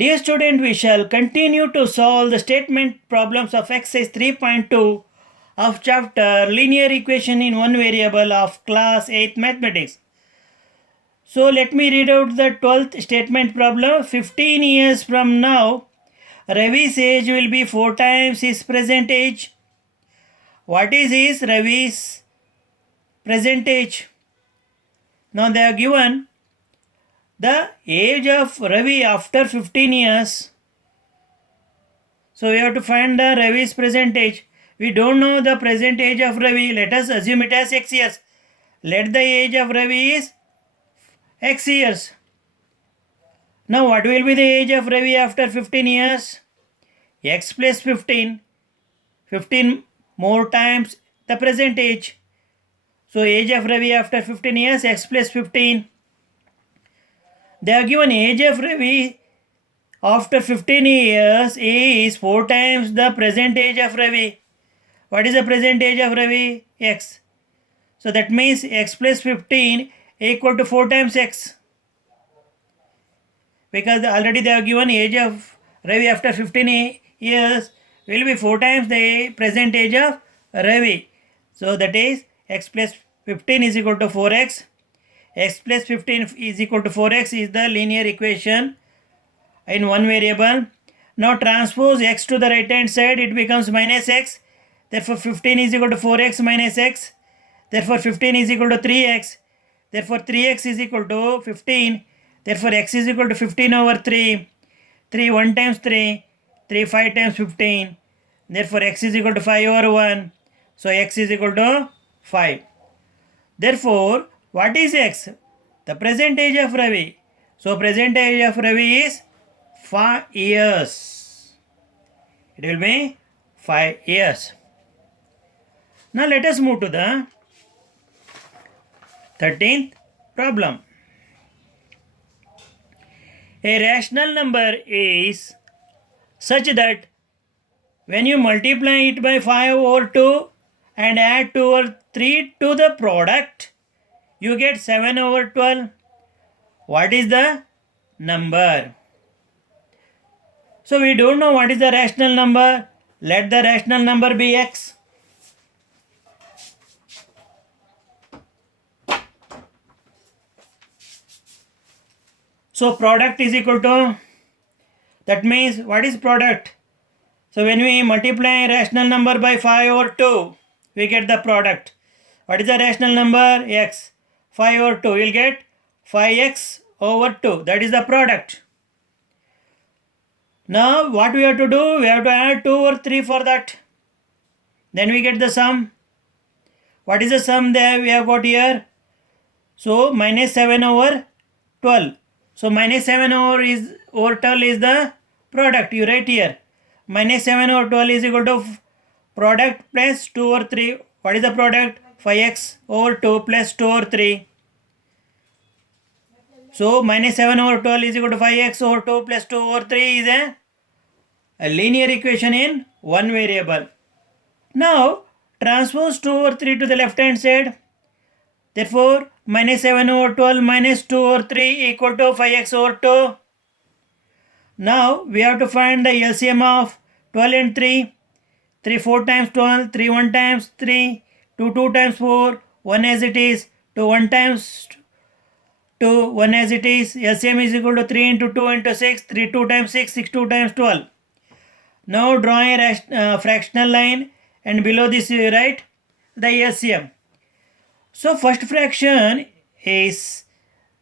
Dear student, we shall continue to solve the statement problems of exercise 3.2 of chapter linear equation in one variable of class 8 mathematics. So let me read out the 12th statement problem. 15 years from now, Ravi's age will be 4 times his present age. What is Ravi's present age? Now they are given the age of Ravi after 15 years. So we have to find the Ravi's present age. We don't know the present age of Ravi. Let us assume it as x years. Let the age of Ravi is x years. Now what will be the age of Ravi after 15 years? X plus 15. 15 more times the present age. So age of Ravi after 15 years, x plus 15. They are given age of Ravi after 15 years is 4 times the present age of Ravi. What is the present age of Ravi? X. So that means x plus 15 equal to 4 times x. Because already they are given age of Ravi after 15 years will be 4 times the present age of Ravi. So that is x plus 15 is equal to 4x. X plus 15 is equal to 4x is the linear equation in one variable. Now transpose x to the right hand side, it becomes minus x. Therefore 15 is equal to 4x minus x. Therefore 15 is equal to 3x. Therefore 3x is equal to 15. Therefore x is equal to 15 over 3. 3 1 times 3. 3 5 times 15. Therefore x is equal to 5 over 1. So x is equal to 5. Therefore what is x? The present age of Ravi. So present age of Ravi is 5 years. It will be 5 years. Now let us move to the 13th problem. A rational number is such that when you multiply it by 5 over 2 and add 2 over 3 to the product, you get 7 over 12. What is the number? So we don't know what is the rational number. Let the rational number be x. So product is equal to, that means what is product? So when we multiply rational number by 5 over 2, we get the product. What is the rational number? X. 5 over 2, you'll get 5x over 2. That is the product. Now what we have to do? We have to add 2 over 3 for that. Then we get the sum. What is the sum there we have got here? So minus 7 over 12. So minus 7 over 12 is the product. You write here. Minus 7 over 12 is equal to product plus 2 over 3. What is the product? 5x over 2 plus 2 over 3. So minus 7 over 12 is equal to 5x over 2 plus 2 over 3 is a linear equation in one variable. Now transpose 2 over 3 to the left hand side. Therefore minus 7 over 12 minus 2 over 3 equal to 5x over 2. Now we have to find the LCM of 12 and 3. 3 4 times 12, 3 1 times 3, 2 2 times 4, 1 as it is, 2 1 times 2, 1 as it is. LCM is equal to 3 into 2 into 6, 3 2 times 6, 6 2 times 12. Now draw a fractional line and below this you write the LCM. So first fraction is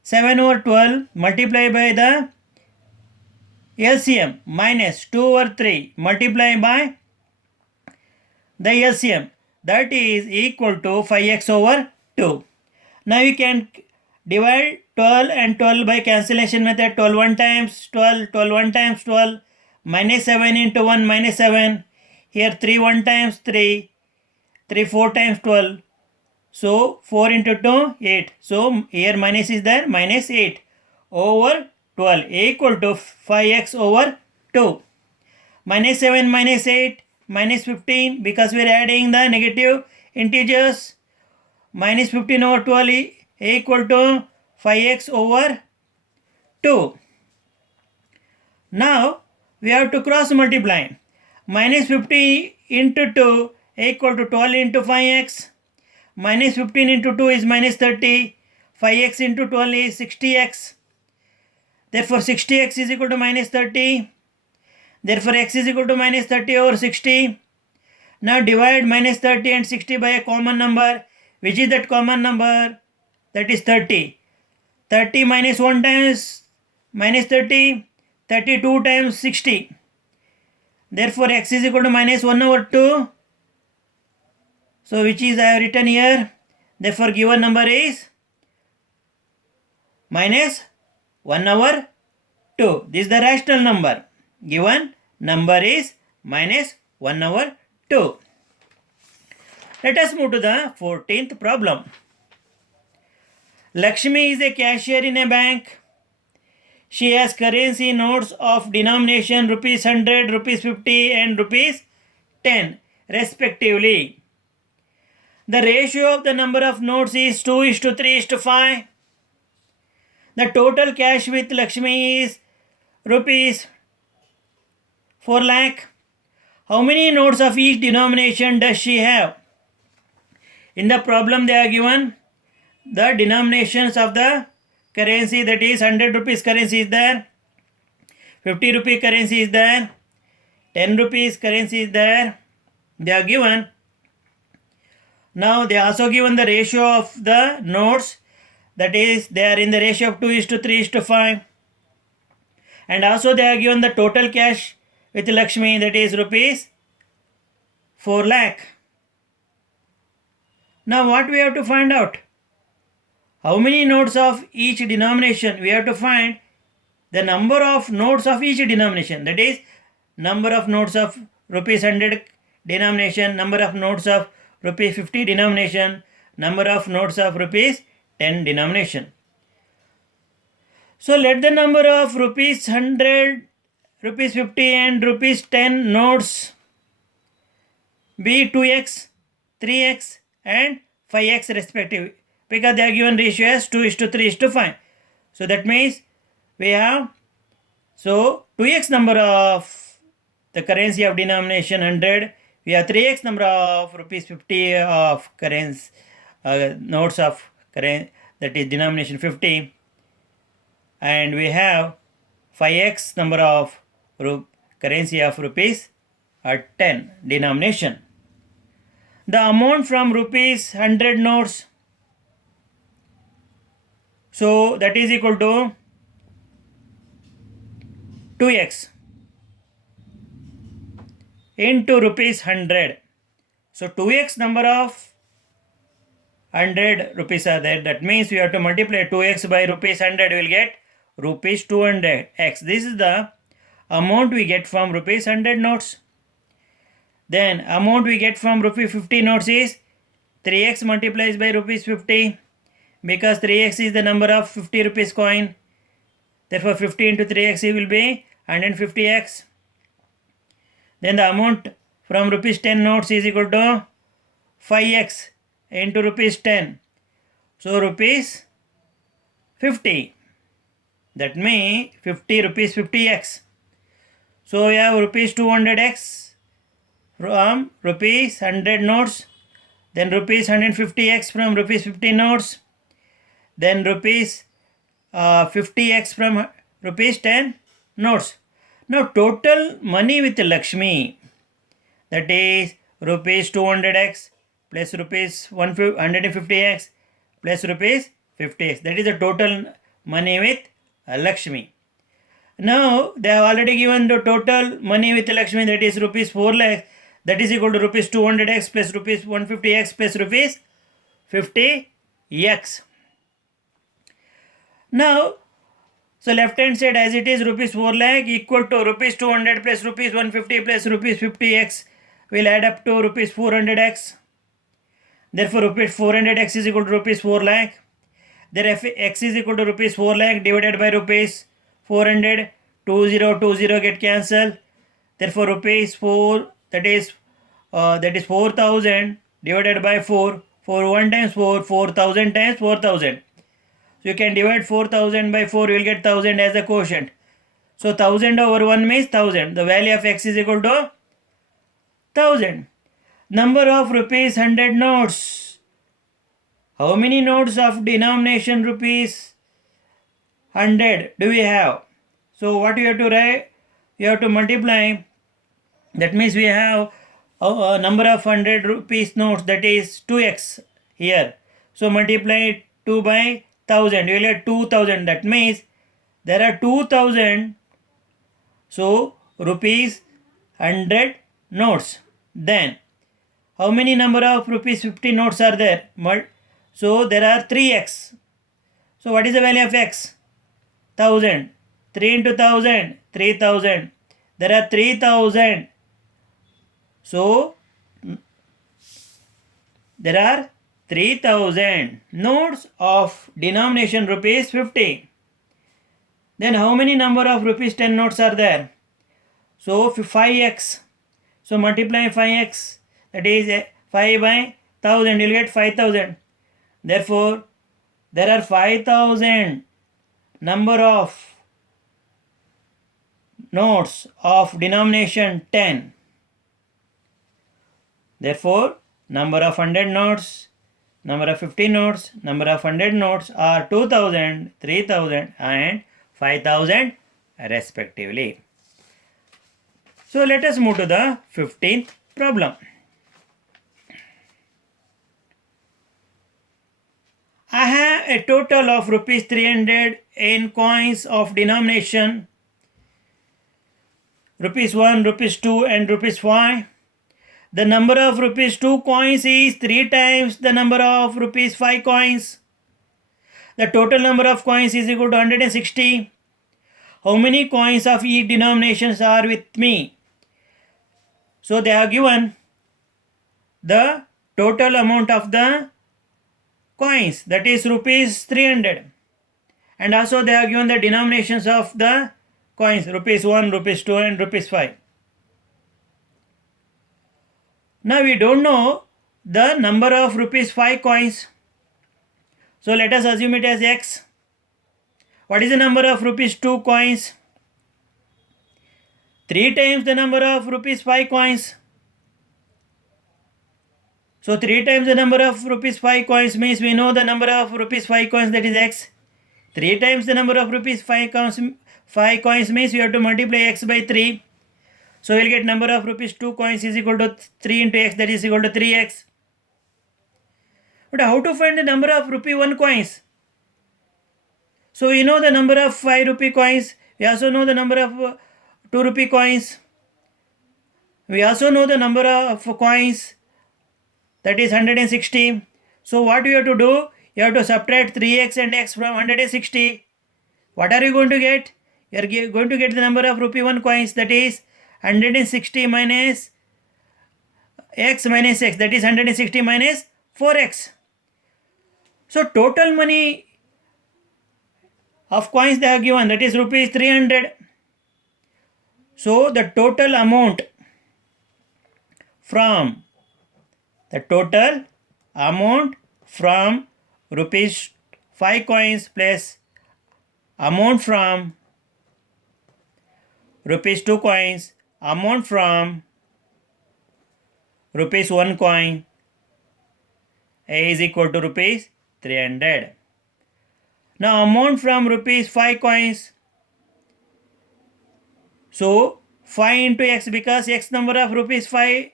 7 over 12 multiplied by the LCM minus 2 over 3 multiplied by the LCM, that is equal to 5x over 2. Now you can divide 12 and 12 by cancellation method. 12 1 times 12, 12 1 times 12, minus 7 into 1 minus 7. Here 3 1 times 3, 3 4 times 12. So 4 into 2, 8. So here minus is there, minus 8 over 12 equal to 5x over 2. Minus 7 minus 8 minus 15, because we are adding the negative integers. Minus 15 over 12 equal to 5x over 2. Now we have to cross multiply. Minus 50 into 2 equal to 12 into 5x. Minus 15 into 2 is minus 30. 5x into 12 is 60x. Therefore 60x is equal to minus 30. Therefore x is equal to minus 30 over 60. Now divide minus 30 and 60 by a common number. Which is that common number? That is 30. 30 minus 1 times minus 30. 32 times 60. Therefore x is equal to minus 1 over 2. So which is I have written here. Therefore given number is minus 1 over 2. This is the rational number. Given number is minus 1 over 2. Let us move to the 14th problem. Lakshmi is a cashier in a bank. She has currency notes of denomination rupees 100, rupees 50 and rupees 10 respectively. The ratio of the number of notes is 2:3:5. The total cash with Lakshmi is rupees 4 lakh. How many notes of each denomination does she have? In the problem they are given the denominations of the currency, that is 100 rupees currency is there, 50 rupee currency is there, 10 rupees currency is there. They are given. Now they are also given the ratio of the notes, that is they are in the ratio of 2:3:5. And also they are given the total cash with Lakshmi, that is rupees 4 lakh. Now what we have to find out? How many notes of each denomination? We have to find the number of notes of each denomination, that is number of notes of rupees 100 denomination, number of notes of rupees 50 denomination, number of notes of rupees 10 denomination. So let the number of rupees 100, rupees 50 and rupees 10 notes be 2x, 3x and 5x respectively, because they are given ratio as 2:3:5. So that means we have 2x number of the currency of denomination 100, we have 3x number of rupees 50 of currency notes of currency, that is denomination 50, and we have 5x number of currency of rupees 10 denomination. The amount from rupees 100 notes, so that is equal to 2x into rupees 100. So 2x number of 100 rupees are there. That means we have to multiply 2x by rupees 100. We will get rupees 200x. This is the amount we get from rupees 100 notes. Then amount we get from rupees 50 notes is 3x multiplies by rupees 50, because 3x is the number of 50 rupees coin. Therefore 50 into 3x will be 150x. Then the amount from rupees 10 notes is equal to 5x into rupees 10. So rupees 50. That means 50 rupees 50x. So we have rupees 200x from rupees 100 notes. Then rupees 150x from rupees 50 notes. Then rupees 50x from rupees 10 notes. Now total money with Lakshmi, that is rupees 200x plus rupees 150x plus rupees 50x. That is the total money with Lakshmi. Now they have already given the total money with Lakshmi, that is rupees 4 lakh, that is equal to rupees 200x plus rupees 150x plus rupees 50x. Now, so left hand side as it is rupees 4 lakh equal to rupees 200 plus rupees 150 plus rupees 50x will add up to rupees 400x. Therefore rupees 400x is equal to rupees 4 lakh. Therefore x is equal to rupees 4 lakh divided by rupees 400. 20 get cancelled. Therefore rupees 4, that is 4000 divided by 4. 4 1 times 4, 4000 times 4000. So you can divide 4000 by 4, you will get 1000 as a quotient. So 1000 over 1 means 1000. The value of x is equal to 1000. Number of rupees 100 notes. How many notes of denomination rupees 100 do we have? So what you have to write? You have to multiply. That means we have a number of 100 rupees notes, that is 2x here. So multiply 2 by 1000. You will get 2000. That means there are 2000 rupees 100 notes. Then how many number of rupees 50 notes are there? So there are 3x. So what is the value of x? 1000. 3 into 1000, 3000. There are 3000. So there are 3000 notes of denomination rupees 50. Then how many number of rupees 10 notes are there? So 5x. So multiply 5x, that is 5 by 1000, you will get 5000. Therefore, there are 5000 number of notes of denomination 10. Therefore, number of 100 notes, number of 50 notes, number of 100 notes are 2000, 3000 and 5000 respectively. So let us move to the 15th problem. I have a total of rupees 300 in coins of denomination rupees 1, rupees 2 and rupees 5. The number of rupees 2 coins is 3 times the number of rupees 5 coins. The total number of coins is equal to 160. How many coins of each denominations are with me? So they have given the total amount of the coins, that is rupees 300. And also they have given the denominations of the coins, rupees 1, rupees 2 and rupees 5. Now we don't know the number of rupees 5 coins. So let us assume it as x. What is the number of rupees 2 coins? 3 times the number of rupees 5 coins. So 3 times the number of rupees 5 coins means we know the number of rupees 5 coins, that is x. 3 times the number of rupees 5 coins means you have to multiply x by 3. So we will get number of rupees 2 coins is equal to 3 into x, that is equal to 3x. But how to find the number of rupee 1 coins? So we know the number of 5 rupee coins. We also know the number of 2 rupee coins. We also know the number of coins, that is 160. So what you have to do? You have to subtract 3x and x from 160. What are you going to get? You are going to get the number of rupee 1 coins, that is 160 minus x minus x, that is 160 minus 4x. So total money of coins they have given, that is rupees 300. So the total amount from rupees 5 coins plus amount from rupees 2 coins, amount from rupees 1 coin is equal to rupees 300. Now amount from rupees 5 coins. So 5 into x, because x number of rupees 5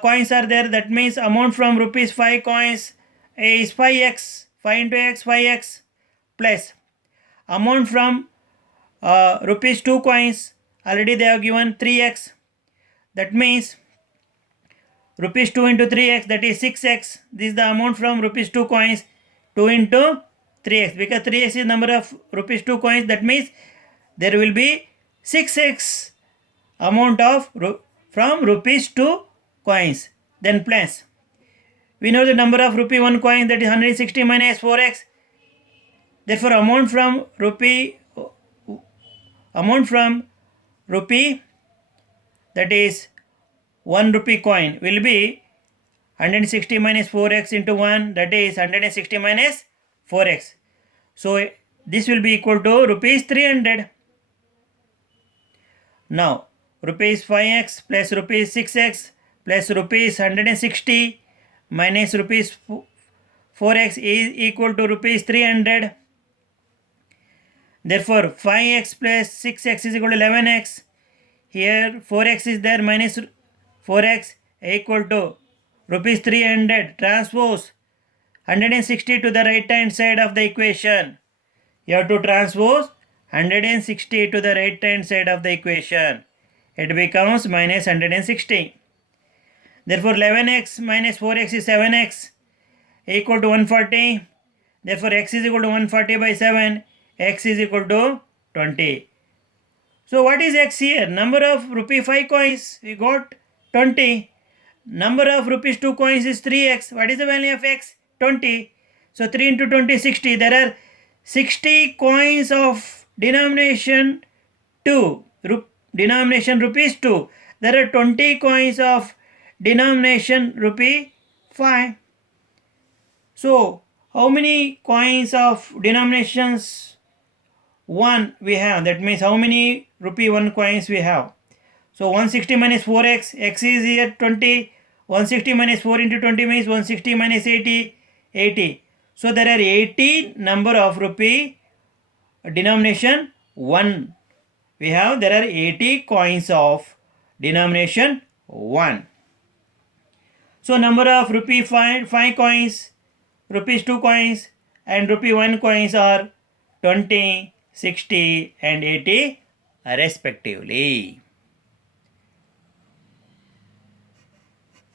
coins are there, that means amount from rupees 5 coins is 5x. 5 into x, 5x plus amount from rupees 2 coins, already they have given 3x. That means rupees 2 into 3x, that is 6x. This is the amount from rupees 2 coins. 2 into 3x, because 3x is number of rupees 2 coins, that means there will be 6x amount of from rupees 2 coins. Then plus we know the number of rupee 1 coin, that is 160 minus 4x. Therefore amount from rupee, that is 1 rupee coin, will be 160 minus 4x into 1, that is 160 minus 4x. So this will be equal to rupees 300. Now rupees 5x plus rupees 6x plus rupees 160 minus rupees 4x is equal to rupees 300. Therefore 5x plus 6x is equal to 11x. Here 4x is there, minus 4x equal to rupees 300. Transpose 160 to the right hand side of the equation. You have to transpose 160 to the right hand side of the equation. It becomes minus 160. Therefore 11x minus 4x is 7x equal to 140. Therefore x is equal to 140 by 7. X is equal to 20. So what is x here? Number of rupee 5 coins, we got 20. Number of rupees 2 coins is 3x. What is the value of x? 20. So 3 into 20, 60. There are 60 coins of denomination 2. Denomination rupees 2. There are 20 coins of denomination rupee 5. So how many coins of denominations 1 we have? That means how many rupee 1 coins we have? So 160 minus 4x, x is here 20. 160 minus 4 into 20 means 160 minus 80, 80. So there are 80 number of rupee denomination 1. There are 80 coins of denomination 1. So number of rupee 5 coins, rupees 2 coins and rupee 1 coins are 20, 60 and 80 respectively.